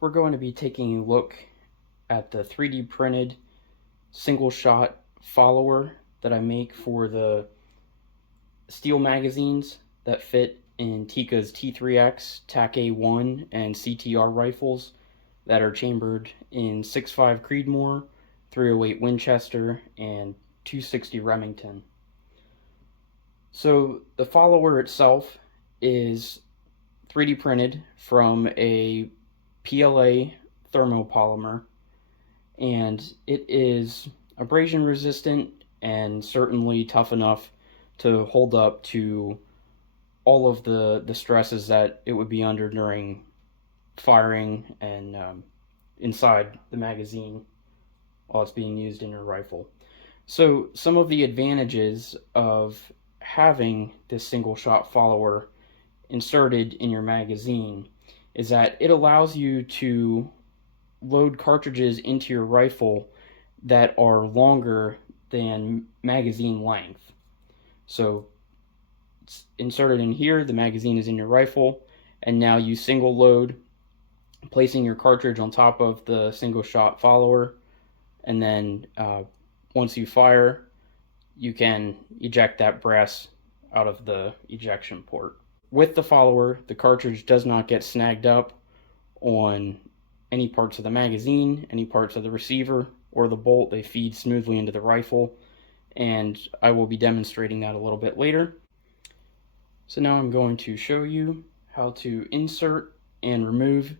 we're going to be taking a look at the 3D printed single shot follower that I make for the steel magazines that fit in Tikka's T3x TAC A1 and CTR rifles that are chambered in 6.5 Creedmoor, 308 Winchester, and 260 Remington. So the follower itself is 3D printed from a PLA thermopolymer, and it is abrasion resistant and certainly tough enough to hold up to all of the stresses that it would be under during firing and inside the magazine while it's being used in your rifle. So some of the advantages of having this single shot follower inserted in your magazine is that it allows you to load cartridges into your rifle that are longer than magazine length. So it's inserted in here, the magazine is in your rifle, and now you single load, placing your cartridge on top of the single shot follower, and then once you fire, you can eject that brass out of the ejection port. With the follower, the cartridge does not get snagged up on any parts of the magazine, any parts of the receiver, or the bolt. They feed smoothly into the rifle, and I will be demonstrating that a little bit later. So now I'm going to show you how to insert and remove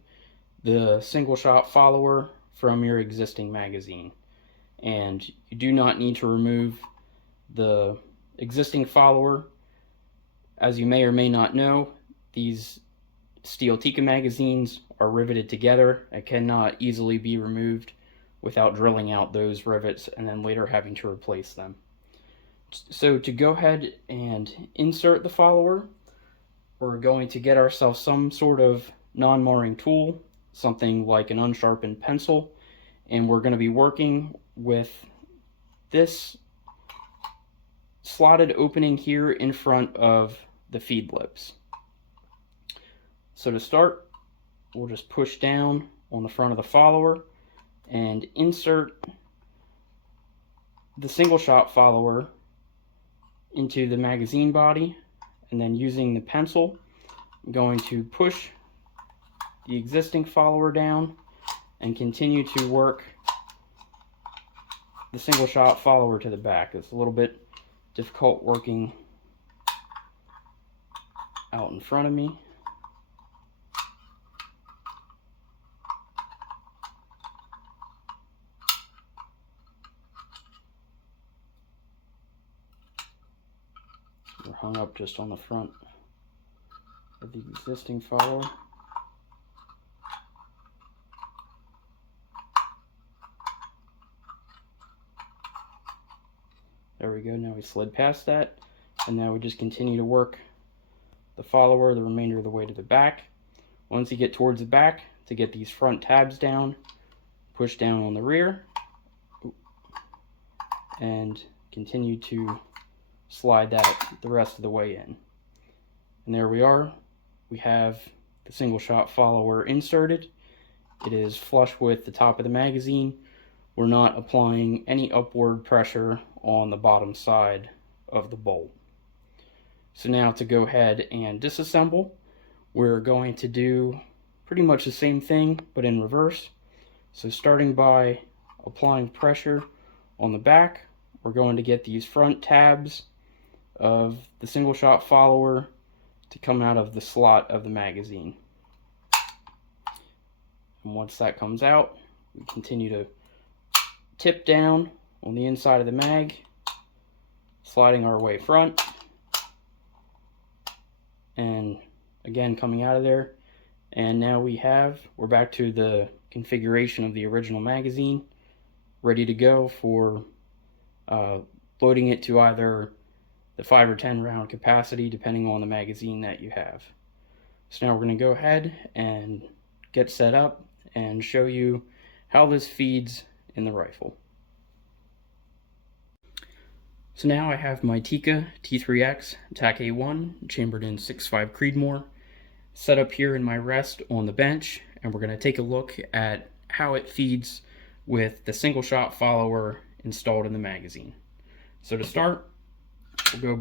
the single shot follower from your existing magazine. And you do not need to remove the existing follower. As you may or may not know, these steel Tikka magazines are riveted together and cannot easily be removed without drilling out those rivets and then later having to replace them. So to go ahead and insert the follower, we're going to get ourselves some sort of non-marring tool, something like an unsharpened pencil, and we're going to be working with this slotted opening here in front of the feed lips. So to start, we'll just push down on the front of the follower and insert the single shot follower into the magazine body, and then using the pencil, I'm going to push the existing follower down and continue to work the single shot follower to the back. It's a little bit difficult working out in front of me. We're hung up just on the front of the existing follower. There we go, now we slid past that, and now we just continue to work the follower the remainder of the way to the back. Once you get towards the back, to get these front tabs down, push down on the rear, and continue to slide that the rest of the way in. And there we are. We have the single shot follower inserted. It is flush with the top of the magazine. We're not applying any upward pressure on the bottom side of the bolt. So now to go ahead and disassemble, we're going to do pretty much the same thing but in reverse. So starting by applying pressure on the back, we're going to get these front tabs of the single shot follower to come out of the slot of the magazine. And once that comes out, we continue to tip down on the inside of the mag, sliding our way front, and again coming out of there. And now we're back to the configuration of the original magazine, ready to go for loading it to either the 5 or 10 round capacity depending on the magazine that you have. So now we're going to go ahead and get set up and show you how this feeds in the rifle. So now I have my Tikka T3x TAC A1 chambered in 6.5 Creedmoor set up here in my rest on the bench, and we're going to take a look at how it feeds with the single shot follower installed in the magazine. So to start, we'll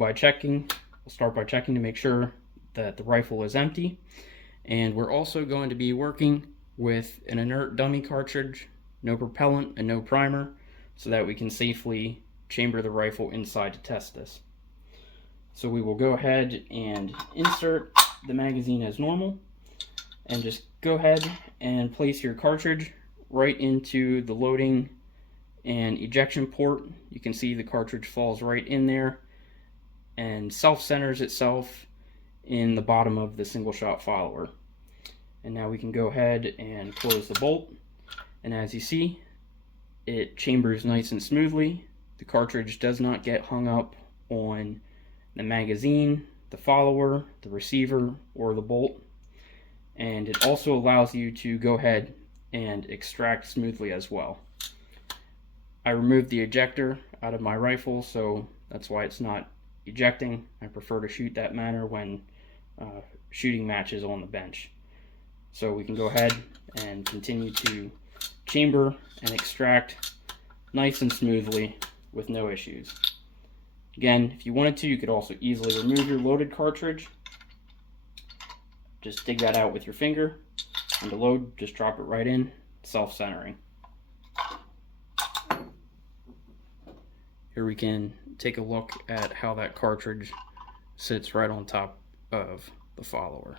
start by checking to make sure that the rifle is empty, and we're also going to be working with an inert dummy cartridge, no propellant and no primer, so that we can safely chamber the rifle inside to test this. So we will go ahead and insert the magazine as normal, and just go ahead and place your cartridge right into the loading and ejection port. You can see the cartridge falls right in there and self-centers itself in the bottom of the single shot follower. And now we can go ahead and close the bolt, and as you see, it chambers nice and smoothly. The cartridge does not get hung up on the magazine, the follower, the receiver, or the bolt. And it also allows you to go ahead and extract smoothly as well. I removed the ejector out of my rifle, so that's why it's not ejecting. I prefer to shoot that manner when shooting matches on the bench. So we can go ahead and continue to chamber and extract nice and smoothly with no issues. Again, if you wanted to, you could also easily remove your loaded cartridge. Just dig that out with your finger, and to load, just drop it right in, self-centering. Here we can take a look at how that cartridge sits right on top of the follower.